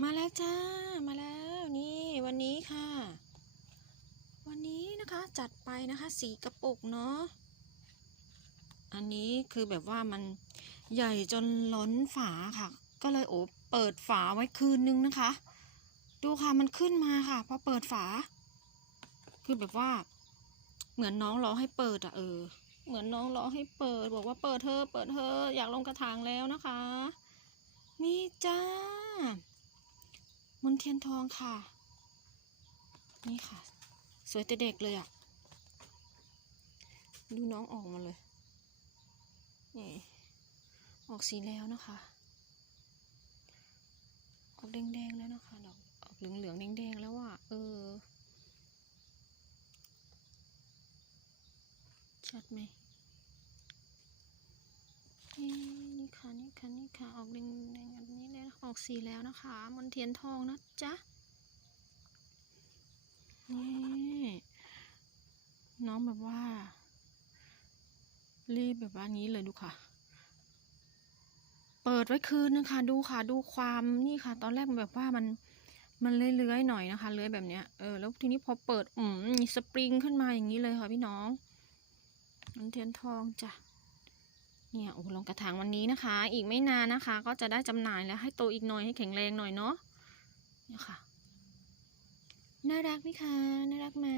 มาแล้วจ้า มาแล้วนี่วันนี้ค่ะ วันนี้นะคะจัดไปนะคะสีกระปุกเนาะอันนี้คือแบบว่ามันใหญ่จนล้นฝาค่ะ ก็เลยโอ้เปิดฝาไว้คืนนึงนะคะ ดูค่ะมันขึ้นมาค่ะพอเปิดฝา คือแบบว่า เหมือนน้องรอให้เปิดอะเออ เหมือนน้องรอให้เปิด บอกว่าเปิดเธอเปิดเธออยากลงกระถางแล้วนะคะ นี่จ้า มนเทียนทองค่ะ นี่ค่ะ สวยแต่เด็กเลยอะ่ะ ดูน้องออกมาเลย นี่ ออกสีแล้วนะคะ ออกแดงๆแล้วนะคะดอกออกเหลืองๆแดงๆแล้วอะ่ะ เออ ชัดไหมนี่นี่ค่ะนี่ค่ะนี่ค่ะ ออกแดงๆแบบนี้เลยนะ ออกสีแล้วนะคะ มนเทียนทองนะจ๊ะ นี่น้องแบบว่า รีบแบบว่านี้เลยดูค่ะ เปิดไว้คืนนึงค่ะ ดูค่ะ ดูความนี่ค่ะ ตอนแรกมันแบบว่ามันมันเลื้อยๆหน่อยนะคะ เลื้อยแบบเนี้ย เออ แล้วทีนี้พอเปิด อืมมีสปริงขึ้นมาอย่างนี้เลยค่ะพี่น้อง มันเทียนทองจ้ะ เนี่ยโอ้ลงกระถางวันนี้นะคะ อีกไม่นานนะคะ ก็จะได้จำหน่ายแล้วให้โตอีกหน่อยให้แข็งแรงหน่อยเนาะเนี่ยค่ะ น่ารักไหมคะ น่ารักไหม